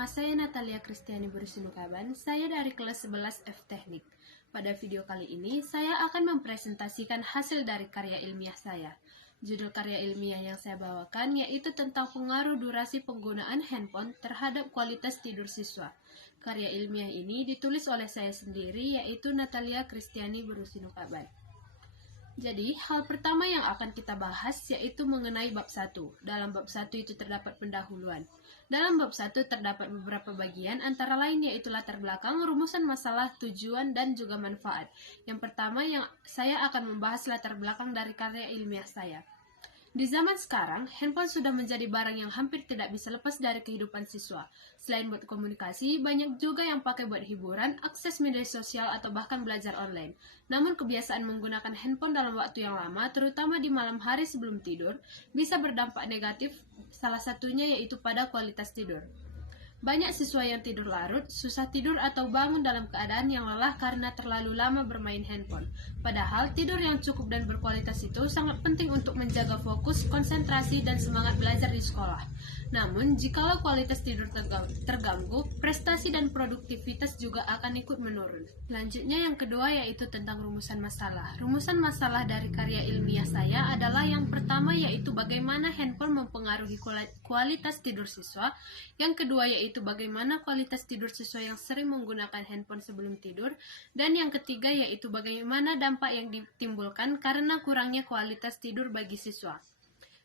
Nama saya Natalia Kristiani Burusinukaban, saya dari kelas 11 F Teknik. Pada video kali ini, saya akan mempresentasikan hasil dari karya ilmiah saya. Judul karya ilmiah yang saya bawakan yaitu tentang pengaruh durasi penggunaan handphone terhadap kualitas tidur siswa. Karya ilmiah ini ditulis oleh saya sendiri yaitu Natalia Kristiani Burusinukaban. Jadi, hal pertama yang akan kita bahas yaitu mengenai bab 1. Dalam bab 1 itu terdapat pendahuluan. Dalam bab 1 terdapat beberapa bagian, antara lain yaitu latar belakang, rumusan masalah, tujuan, dan juga manfaat. Yang pertama yang saya akan membahas latar belakang dari karya ilmiah saya. Di zaman sekarang, handphone sudah menjadi barang yang hampir tidak bisa lepas dari kehidupan siswa. Selain buat komunikasi, banyak juga yang pakai buat hiburan, akses media sosial, atau bahkan belajar online. Namun kebiasaan menggunakan handphone dalam waktu yang lama, terutama di malam hari sebelum tidur, bisa berdampak negatif, salah satunya yaitu pada kualitas tidur. Banyak siswa yang tidur larut, susah tidur atau bangun dalam keadaan yang lelah karena terlalu lama bermain handphone. Padahal tidur yang cukup dan berkualitas itu sangat penting untuk menjaga fokus, konsentrasi, dan semangat belajar di sekolah. Namun, jikalau kualitas tidur terganggu, prestasi dan produktivitas juga akan ikut menurun. Selanjutnya yang kedua yaitu tentang rumusan masalah. Rumusan masalah dari karya ilmiah saya adalah yang pertama yaitu bagaimana handphone mempengaruhi kualitas tidur siswa. Yang kedua yaitu bagaimana kualitas tidur siswa yang sering menggunakan handphone sebelum tidur. Dan yang ketiga yaitu bagaimana dampak yang ditimbulkan karena kurangnya kualitas tidur bagi siswa.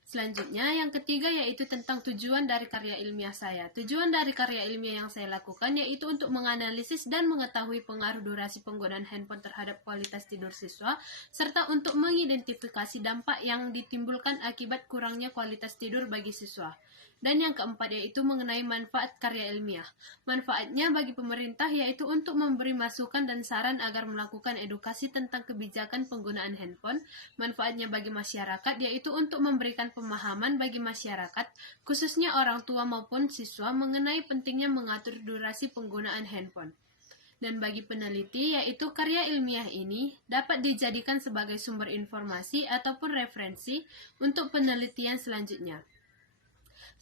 Selanjutnya, yang ketiga yaitu tentang tujuan dari karya ilmiah saya. Tujuan dari karya ilmiah yang saya lakukan yaitu untuk menganalisis dan mengetahui pengaruh durasi penggunaan handphone terhadap kualitas tidur siswa, serta untuk mengidentifikasi dampak yang ditimbulkan akibat kurangnya kualitas tidur bagi siswa. Dan yang keempat yaitu mengenai manfaat karya ilmiah. Manfaatnya bagi pemerintah yaitu untuk memberi masukan dan saran agar melakukan edukasi tentang kebijakan penggunaan handphone. Manfaatnya bagi masyarakat yaitu untuk memberikan pemahaman bagi masyarakat, khususnya orang tua maupun siswa mengenai pentingnya mengatur durasi penggunaan handphone. Dan bagi peneliti, yaitu karya ilmiah ini dapat dijadikan sebagai sumber informasi ataupun referensi untuk penelitian selanjutnya.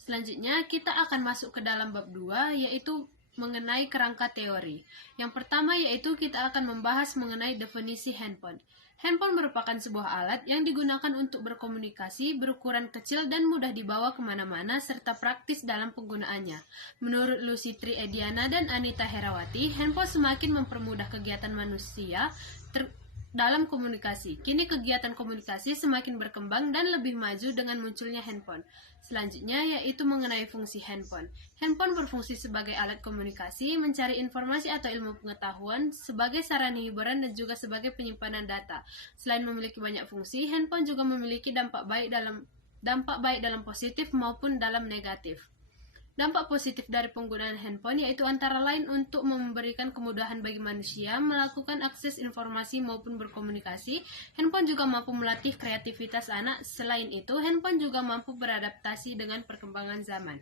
Selanjutnya, kita akan masuk ke dalam bab 2, yaitu mengenai kerangka teori. Yang pertama yaitu kita akan membahas mengenai definisi handphone. Handphone merupakan sebuah alat yang digunakan untuk berkomunikasi, berukuran kecil dan mudah dibawa kemana-mana, serta praktis dalam penggunaannya. Menurut Lucy Tri Ediana dan Anita Herawati, handphone semakin mempermudah kegiatan manusia dalam komunikasi. Kini kegiatan komunikasi semakin berkembang dan lebih maju dengan munculnya handphone. Selanjutnya yaitu mengenai fungsi handphone. Handphone berfungsi sebagai alat komunikasi, mencari informasi atau ilmu pengetahuan, sebagai sarana hiburan dan juga sebagai penyimpanan data. Selain memiliki banyak fungsi, handphone juga memiliki dampak baik dalam positif maupun dalam negatif. Dampak positif dari penggunaan handphone yaitu antara lain untuk memberikan kemudahan bagi manusia melakukan akses informasi maupun berkomunikasi. Handphone juga mampu melatih kreativitas anak. Selain itu, handphone juga mampu beradaptasi dengan perkembangan zaman.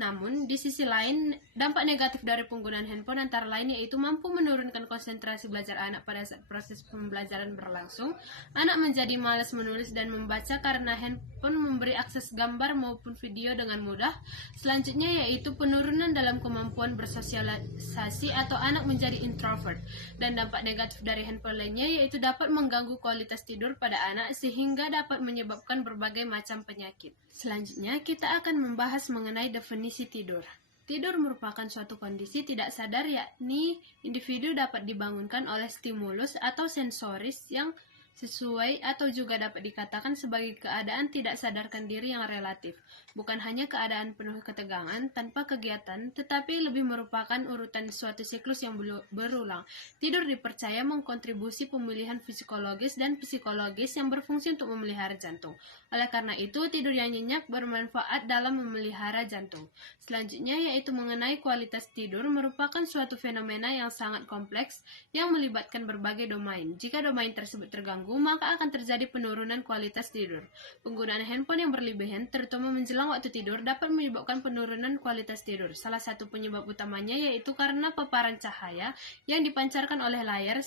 Namun, di sisi lain, dampak negatif dari penggunaan handphone antara lain yaitu mampu menurunkan konsentrasi belajar anak pada saat proses pembelajaran berlangsung. Anak menjadi malas menulis dan membaca karena handphone memberi akses gambar maupun video dengan mudah. Selanjutnya yaitu penurunan dalam kemampuan bersosialisasi atau anak menjadi introvert. Dan dampak negatif dari handphone lainnya yaitu dapat mengganggu kualitas tidur pada anak sehingga dapat menyebabkan berbagai macam penyakit. Selanjutnya, kita akan membahas mengenai definisi tidur. Tidur merupakan suatu kondisi tidak sadar, yakni individu dapat dibangunkan oleh stimulus atau sensoris yang sesuai atau juga dapat dikatakan sebagai keadaan tidak sadarkan diri yang relatif. Bukan hanya keadaan penuh ketegangan tanpa kegiatan, tetapi lebih merupakan urutan suatu siklus yang berulang. Tidur dipercaya mengkontribusi pemulihan fisiologis dan psikologis yang berfungsi untuk memelihara jantung. Oleh karena itu, tidur yang nyenyak bermanfaat dalam memelihara jantung. Selanjutnya yaitu mengenai kualitas tidur merupakan suatu fenomena yang sangat kompleks yang melibatkan berbagai domain. Jika domain tersebut terganggu, maka akan terjadi penurunan kualitas tidur. Penggunaan handphone yang berlebihan, terutama menjelang waktu tidur, dapat menyebabkan penurunan kualitas tidur. Salah satu penyebab utamanya yaitu karena paparan cahaya yang dipancarkan oleh layar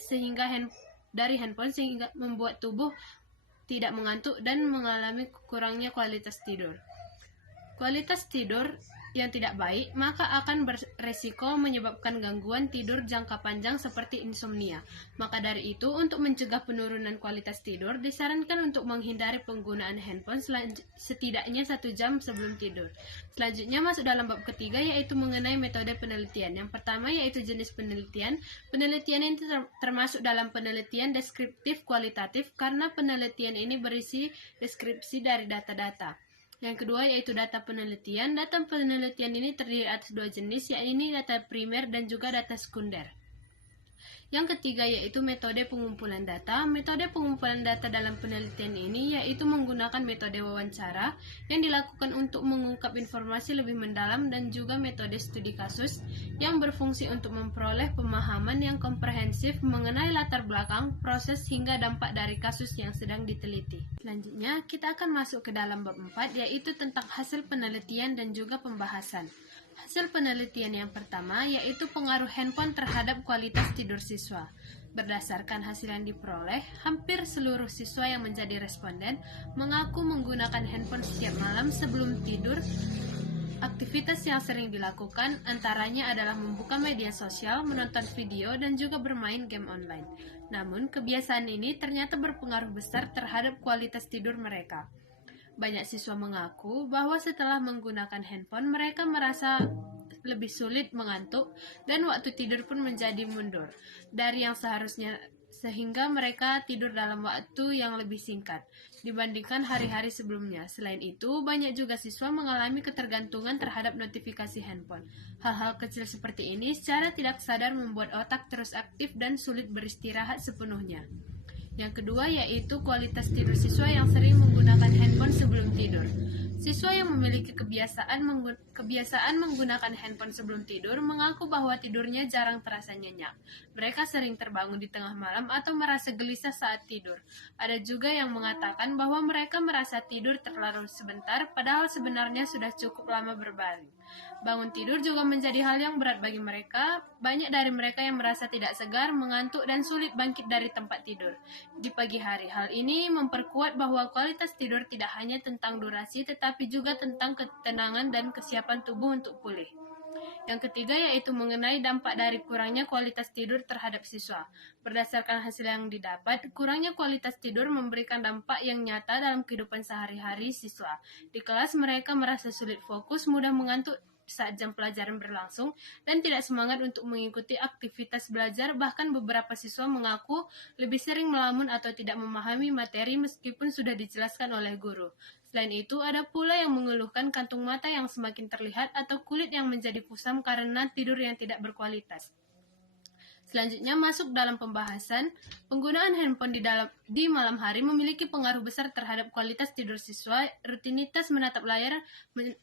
dari handphone sehingga membuat tubuh tidak mengantuk dan mengalami kurangnya kualitas tidur. Kualitas tidur yang tidak baik, maka akan beresiko menyebabkan gangguan tidur jangka panjang seperti insomnia. Maka dari itu, untuk mencegah penurunan kualitas tidur, disarankan untuk menghindari penggunaan handphone setidaknya 1 jam sebelum tidur. Selanjutnya masuk dalam bab ketiga, yaitu mengenai metode penelitian. Yang pertama yaitu jenis penelitian. Penelitian ini termasuk dalam penelitian deskriptif kualitatif karena penelitian ini berisi deskripsi dari data-data. Yang kedua yaitu data penelitian. Data penelitian ini terdiri atas 2 jenis, yaitu data primer dan juga data sekunder. Yang ketiga yaitu metode pengumpulan data. Metode pengumpulan data dalam penelitian ini yaitu menggunakan metode wawancara yang dilakukan untuk mengungkap informasi lebih mendalam dan juga metode studi kasus yang berfungsi untuk memperoleh pemahaman yang komprehensif mengenai latar belakang, proses hingga dampak dari kasus yang sedang diteliti. Selanjutnya kita akan masuk ke dalam bab 4 yaitu tentang hasil penelitian dan juga pembahasan. Hasil penelitian yang pertama yaitu pengaruh handphone terhadap kualitas tidur siswa. Berdasarkan hasil yang diperoleh, hampir seluruh siswa yang menjadi responden mengaku menggunakan handphone setiap malam sebelum tidur. Aktivitas yang sering dilakukan antaranya adalah membuka media sosial, menonton video, dan juga bermain game online. Namun, kebiasaan ini ternyata berpengaruh besar terhadap kualitas tidur mereka. Banyak siswa mengaku bahwa setelah menggunakan handphone, mereka merasa lebih sulit mengantuk dan waktu tidur pun menjadi mundur dari yang seharusnya, sehingga mereka tidur dalam waktu yang lebih singkat dibandingkan hari-hari sebelumnya. Selain itu, banyak juga siswa mengalami ketergantungan terhadap notifikasi handphone. Hal-hal kecil seperti ini secara tidak sadar membuat otak terus aktif dan sulit beristirahat sepenuhnya. Yang kedua yaitu kualitas tidur siswa yang sering menggunakan handphone sebelum tidur. Siswa yang memiliki kebiasaan menggunakan handphone sebelum tidur mengaku bahwa tidurnya jarang terasa nyenyak. Mereka sering terbangun di tengah malam atau merasa gelisah saat tidur. Ada juga yang mengatakan bahwa mereka merasa tidur terlalu sebentar, padahal sebenarnya sudah cukup lama berbaring. Bangun tidur juga menjadi hal yang berat bagi mereka. Banyak dari mereka yang merasa tidak segar, mengantuk, dan sulit bangkit dari tempat tidur di pagi hari. Hal ini memperkuat bahwa kualitas tidur tidak hanya tentang durasi, tetapi juga tentang ketenangan dan kesiapan tubuh untuk pulih. Yang ketiga yaitu mengenai dampak dari kurangnya kualitas tidur terhadap siswa. Berdasarkan hasil yang didapat, kurangnya kualitas tidur memberikan dampak yang nyata dalam kehidupan sehari-hari siswa. Di kelas mereka merasa sulit fokus, mudah mengantuk saat jam pelajaran berlangsung, dan tidak semangat untuk mengikuti aktivitas belajar. Bahkan beberapa siswa mengaku lebih sering melamun atau tidak memahami materi meskipun sudah dijelaskan oleh guru. Selain itu, ada pula yang mengeluhkan kantung mata yang semakin terlihat atau kulit yang menjadi kusam karena tidur yang tidak berkualitas. Selanjutnya masuk dalam pembahasan, penggunaan handphone di malam hari memiliki pengaruh besar terhadap kualitas tidur siswa. Rutinitas menatap layar,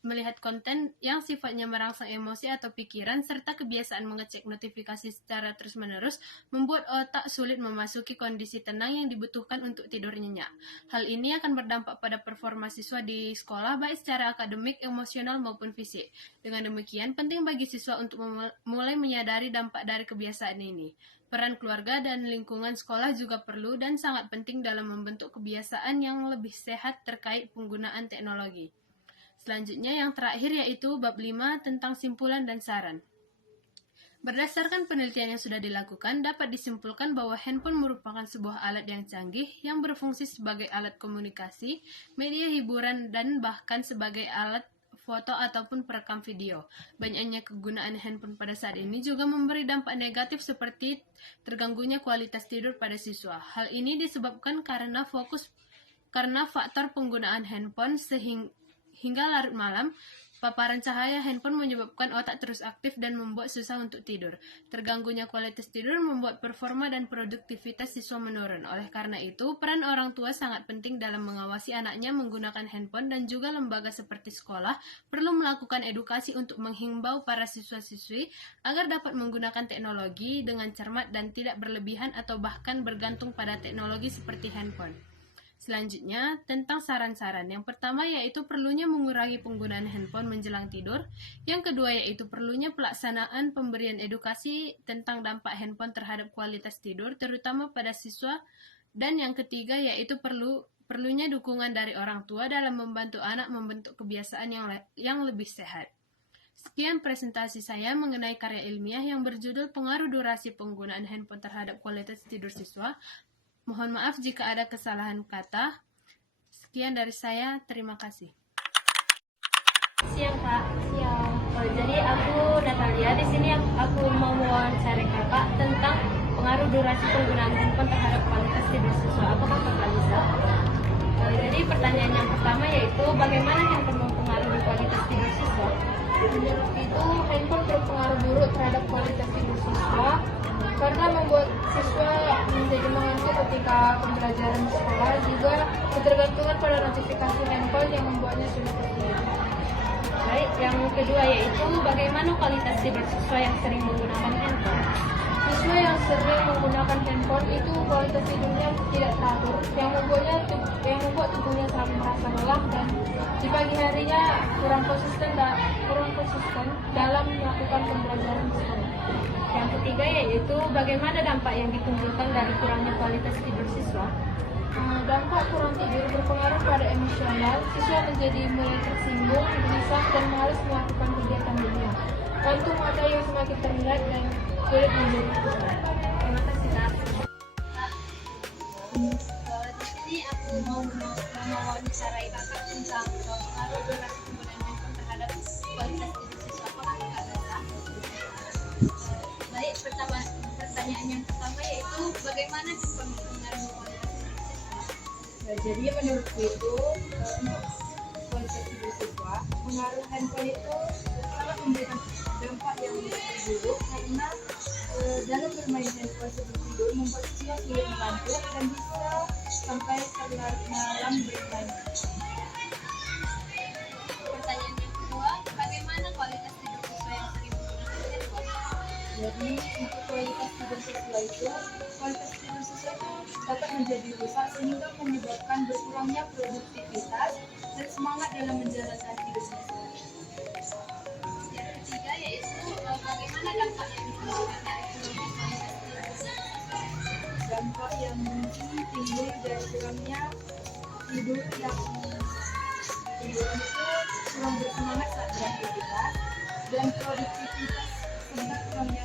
melihat konten yang sifatnya merangsang emosi atau pikiran, serta kebiasaan mengecek notifikasi secara terus-menerus membuat otak sulit memasuki kondisi tenang yang dibutuhkan untuk tidur nyenyak. Hal ini akan berdampak pada performa siswa di sekolah, baik secara akademik, emosional, maupun fisik. Dengan demikian, penting bagi siswa untuk mulai menyadari dampak dari kebiasaan ini. Peran keluarga dan lingkungan sekolah juga perlu dan sangat penting dalam membentuk kebiasaan yang lebih sehat terkait penggunaan teknologi. Selanjutnya yang terakhir yaitu bab 5 tentang simpulan dan saran. Berdasarkan penelitian yang sudah dilakukan, dapat disimpulkan bahwa handphone merupakan sebuah alat yang canggih yang berfungsi sebagai alat komunikasi, media hiburan, dan bahkan sebagai alat foto ataupun perekam video. Banyaknya kegunaan handphone pada saat ini juga memberi dampak negatif seperti terganggunya kualitas tidur pada siswa. Hal ini disebabkan karena faktor penggunaan handphone hingga larut malam. Paparan cahaya handphone menyebabkan otak terus aktif dan membuat susah untuk tidur. Terganggunya kualitas tidur membuat performa dan produktivitas siswa menurun. Oleh karena itu, peran orang tua sangat penting dalam mengawasi anaknya menggunakan handphone, dan juga lembaga seperti sekolah perlu melakukan edukasi untuk menghimbau para siswa-siswi agar dapat menggunakan teknologi dengan cermat dan tidak berlebihan atau bahkan bergantung pada teknologi seperti handphone. Selanjutnya, tentang saran-saran. Yang pertama yaitu perlunya mengurangi penggunaan handphone menjelang tidur. Yang kedua yaitu perlunya pelaksanaan pemberian edukasi tentang dampak handphone terhadap kualitas tidur, terutama pada siswa. Dan yang ketiga yaitu perlunya dukungan dari orang tua dalam membantu anak membentuk kebiasaan yang lebih sehat. Sekian presentasi saya mengenai karya ilmiah yang berjudul Pengaruh Durasi Penggunaan Handphone Terhadap Kualitas Tidur Siswa. Mohon maaf jika ada kesalahan kata. Sekian dari saya, terima kasih. Siang Kak. Siang. Jadi aku Natalia. Di sini aku mau mewawancarai Kakak tentang pengaruh durasi penggunaan handphone terhadap kualitas tidur siswa. Apakah Kakak bisa? Jadi pertanyaan yang pertama yaitu bagaimana handphone mempengaruhi kualitas tidur siswa? Menurut itu, handphone berpengaruh buruk terhadap kualitas tidur siswa karena membuat siswa menjadi mengantuk ketika pembelajaran di sekolah, juga ketergantungan pada notifikasi handphone yang membuatnya sulit tertidur. Baik, yang kedua yaitu bagaimana kualitas tidur siswa yang sering menggunakan handphone? Siswa yang sering menggunakan handphone itu kualitas tidurnya tidak teratur, yang membuat tubuhnya selalu merasa lelah dan di pagi harinya kurang konsisten dalam melakukan pembelajaran di sekolah. Yang ketiga yaitu bagaimana dampak yang ditimbulkan dari kurangnya kualitas tidur siswa? Dampak kurang tidur berpengaruh pada emosional. Siswa menjadi mulai tersinggung, gelisah, dan malas melakukan kegiatan dunia. Kantung mata yang semakin terlihat dan kulit menjadi kusut. Terima kasih Kak. Di sini aku mau mewawancarai Kakak tentang pengaruh durasi penggunaan handphone terhadap kualitas tidur siswa. Apakah Kakak bisa? Baik, pertanyaan yang pertama yaitu bagaimana handphone mempengaruhi kualitas tidur siswa? Jadi menurutku itu untuk kualitas tidur siswa, pengaruh handphone itu sangat memberikan dampak yang buruk karena dalam bermain handphone sebelum tidur membuat siswa sulit mengantuk dan bisa sampai terlarut malam bermain. Pertanyaan yang kedua, bagaimana kualitas tidur siswa yang sering menggunakan handphone? Jadi untuk kualitas tidur siswa itu dapat menjadi rusak sehingga menyebabkan berkurangnya produktivitas dan semangat dalam menjalankan hidupnya. Yang ketiga yaitu bagaimana dampak yang ditimbulkan dari kurangnya kualitas tidur siswa? Dampak yang mungkin timbul dari kurangnya tidur yang itu kurang bersemangat saat beraktivitas dan produktivitas serta kurangnya